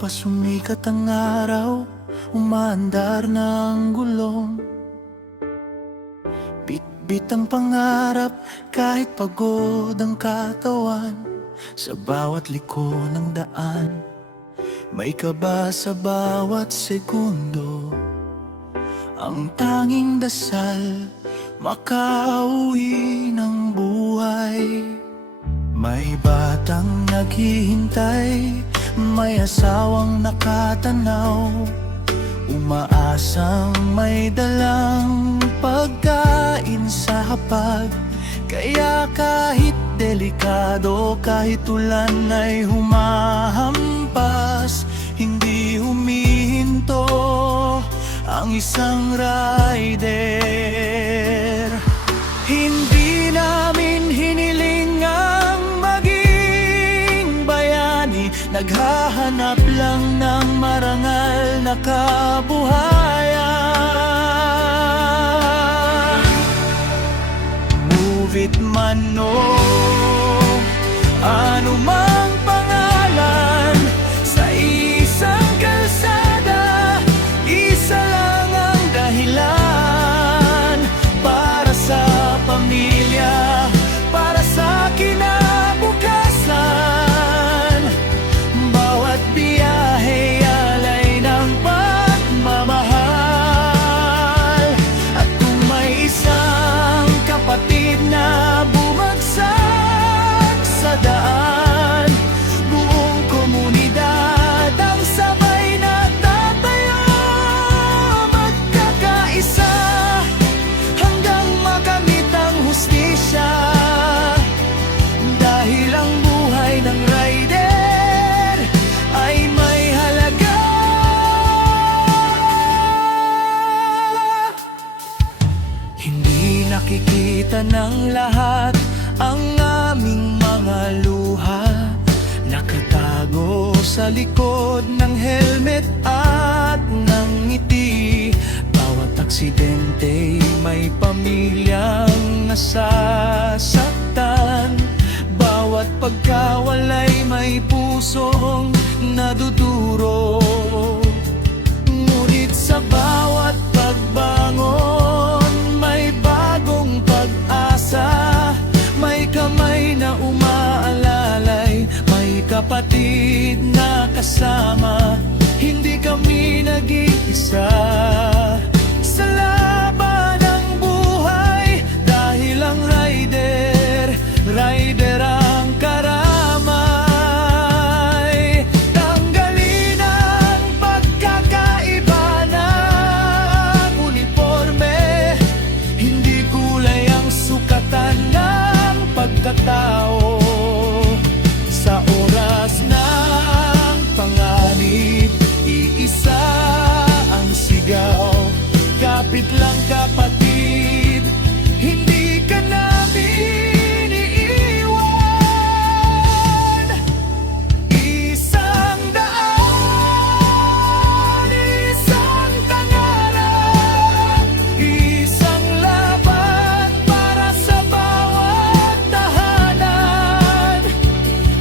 pa sumikat ang araw, umaandar na ang gulong. Bit-bit ang pangarap kahit pagod ang katawan. Sa bawat liko ng daan, may kaba sa bawat segundo. Ang tanging dasal, makauwi ng buhay. May batang naghihintay, may asawang nakatanaw, umaasang may dalang pagkain sa hapag. Kaya kahit delikado, kahit ulan ay humahampas, hindi humihinto ang isang rider. Hindi namin hiniling ang maging bayani, naghahanap lang ng marangal na kabuhayan. Move it man o anumang pangalan, sa isang kalsada, isa lang ang dahilan. Para sa pamilya, para sa kinabukasan, bawat biyahe alay ng pagmamahal. At kung may isang kapatid na bumagsak sa daan, buong komunidad ang sabay na tatayo, magkakaisa hanggang makamit ang hustisya. Dahil ang buhay ng rider ay may halaga. Hindi nakikita ng lahat ang aming mga luha, nakatago sa likod ng helmet at ng ngiti. Bawat aksidente may pamilyang nasasaktan, bawat pagkawalay may pusong naduduro. Ngunit sa bawat pagbangon, may bagong pag-asa. May kamay na umaalalay, may kapatid na kasama. Hindi kami nag-iisa sa laban ng buhay, dahil ang rider ang karamay. Tanggalin ang pagkakaiba ng uniforme, hindi kulay ang sukatan ng pagkatao. Sa oras ng panganib, iisa ang sigaw. Kapit lang kapatid, hindi ka namin iiwan. Isang daan, isang pangarap, isang laban para sa bawat tahanan.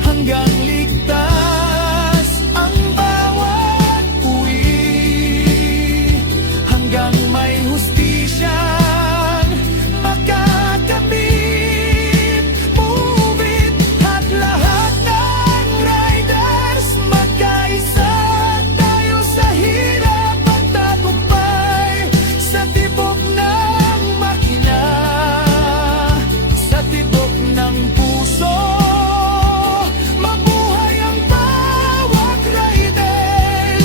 Hanggang ligtas ang bawat uwi, hanggang may hustisyang makakamit. Move it at lahat ng riders, magkaisa tayo sa hirap at tagumpay. Sa tibok ng makina, sa tibok ng puso, mabuhay ang bawat rider,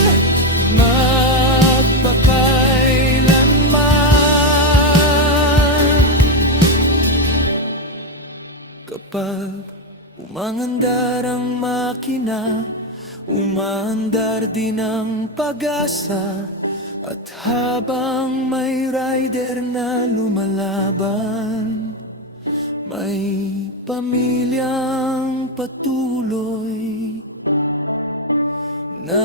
magpakailanman. Kapag umangandar ang makina, umaandar din ang pag-asa. At habang may rider na lumalaban, may pamilyang patuloy na